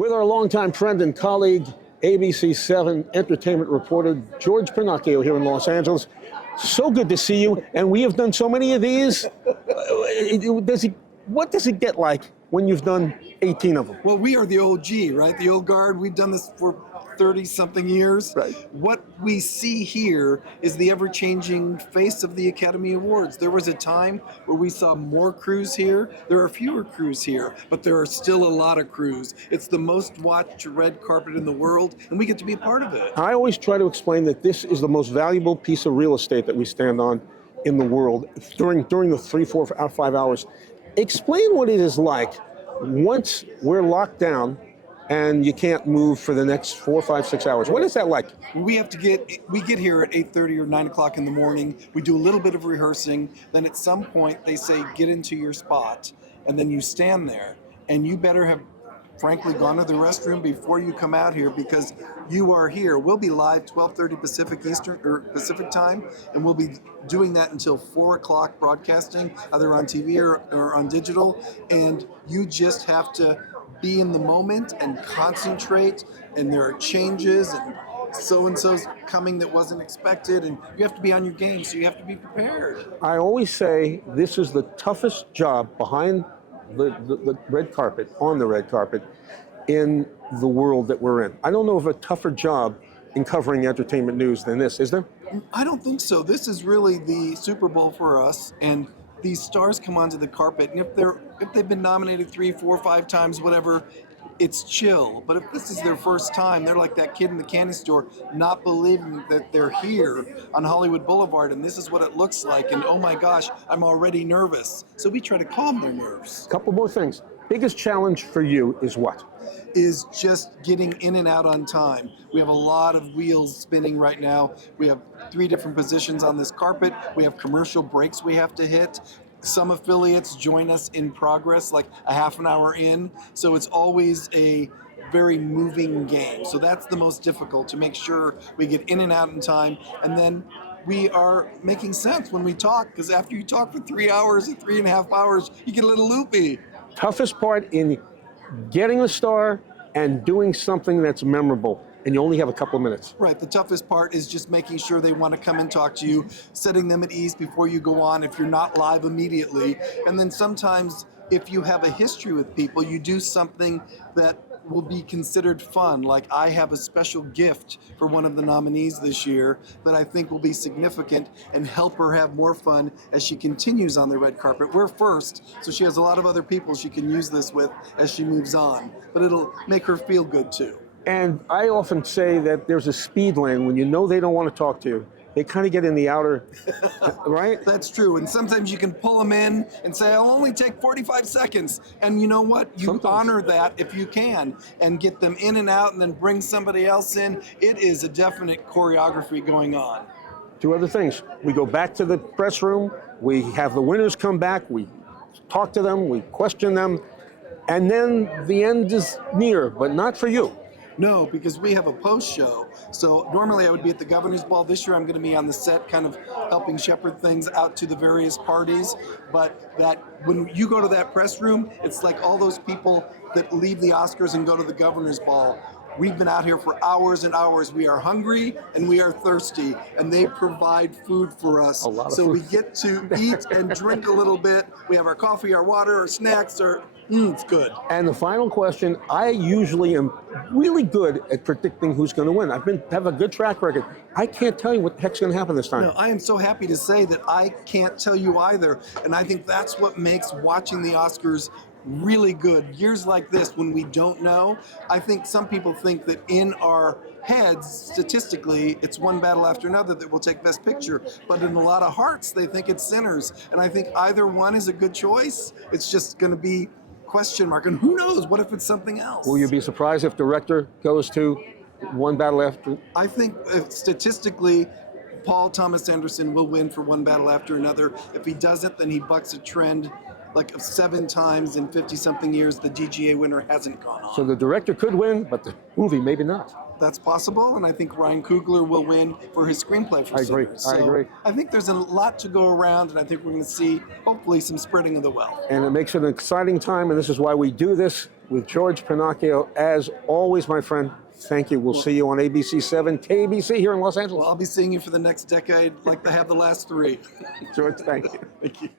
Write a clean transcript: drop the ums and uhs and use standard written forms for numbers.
with our longtime friend and colleague, ABC7 entertainment reporter, George Pennacchio here in Los Angeles. So good to see you, and we have done so many of these. What does it get like when you've done 18 of them? Well, we are the OG, right? The old guard. We've done this for 30-something years. Right. What we see here is the ever-changing face of the Academy Awards. There was a time where we saw more crews here. There are fewer crews here, but there are still a lot of crews. It's the most watched red carpet in the world, and we get to be a part of it. I always try to explain that this is the most valuable piece of real estate that we stand on in the world during the 3, 4, 5 hours. Explain what it is like once we're locked down and you can't move for the next 4, 5, 6 hours. What is that like? We get here at 8:30 or 9 o'clock in the morning. We do a little bit of rehearsing. Then at some point they say, get into your spot. And then you stand there. And you better have, frankly, gone to the restroom before you come out here, because you are here. We'll be live 12:30 Pacific time, and we'll be doing that until 4 o'clock broadcasting, either on TV or on digital. And you just have to be in the moment and concentrate, and there are changes, and so-and-so's coming that wasn't expected, and you have to be on your game, so you have to be prepared. I always say this is the toughest job behind the red carpet, on the red carpet, in the world that we're in. I don't know of a tougher job in covering entertainment news than this, is there? I don't think so. This is really the Super Bowl for us, and these stars come onto the carpet, and if they've been nominated 3, 4, 5 times, whatever, it's chill. But if this is their first time, they're like that kid in the candy store, not believing that they're here on Hollywood Boulevard, and this is what it looks like, and oh my gosh, I'm already nervous. So we try to calm their nerves. Couple more things. Biggest challenge for you is what? Is just getting in and out on time. We have a lot of wheels spinning right now. We have 3 different positions on this carpet. We have commercial breaks we have to hit. Some affiliates join us in progress, like a half an hour in. So it's always a very moving game. So that's the most difficult, to make sure we get in and out in time. And then we are making sense when we talk, because after you talk for 3 hours or 3.5 hours, you get a little loopy. Toughest part in getting a star and doing something that's memorable, and you only have a couple of minutes. Right, the toughest part is just making sure they want to come and talk to you, setting them at ease before you go on if you're not live immediately. And then sometimes if you have a history with people, you do something that will be considered fun. Like, I have a special gift for one of the nominees this year that I think will be significant and help her have more fun as she continues on the red carpet. We're first, so she has a lot of other people she can use this with as she moves on. But it'll make her feel good too. And I often say that there's a speed lane when you know they don't want to talk to you. They kind of get in the outer, right? That's true. And sometimes you can pull them in and say, I'll only take 45 seconds. And you know what? You honor that if you can, and get them in and out and then bring somebody else in. It is a definite choreography going on. 2 other things. We go back to the press room. We have the winners come back. We talk to them. We question them. And then the end is near, but not for you. No, because we have a post show. So normally I would be at the Governor's Ball. This year I'm going to be on the set, kind of helping shepherd things out to the various parties. But that when you go to that press room, it's like all those people that leave the Oscars and go to the Governor's Ball. We've been out here for hours and hours. We are hungry and we are thirsty, and they provide food for us. So we get to eat and drink a little bit. We have our coffee, our water, our snacks, it's good. And the final question, I usually am really good at predicting who's going to win. Have a good track record. I can't tell you what the heck's going to happen this time. No, I am so happy to say that I can't tell you either. And I think that's what makes watching the Oscars really good. Years like this, when we don't know, I think some people think that in our heads, statistically, it's one battle after another that will take Best Picture. But in a lot of hearts, they think it's Sinners. And I think either one is a good choice. It's just going to be question mark, and who knows, what if it's something else? Will you be surprised if director goes to one battle after? I think statistically, Paul Thomas Anderson will win for one battle after another. If he doesn't, then he bucks a trend like of 7 times in 50-something years the DGA winner hasn't gone on. So the director could win, but the movie maybe not. That's possible, and I think Ryan Coogler will win for his screenplay for Sinners. I agree. I think there's a lot to go around, and I think we're going to see, hopefully, some spreading of the wealth. And it makes it an exciting time, and this is why we do this with George Pennacchio. As always, my friend, thank you. We'll see you on ABC7, KBC here in Los Angeles. Well, I'll be seeing you for the next decade like they have the last three. George, thank you. Thank you.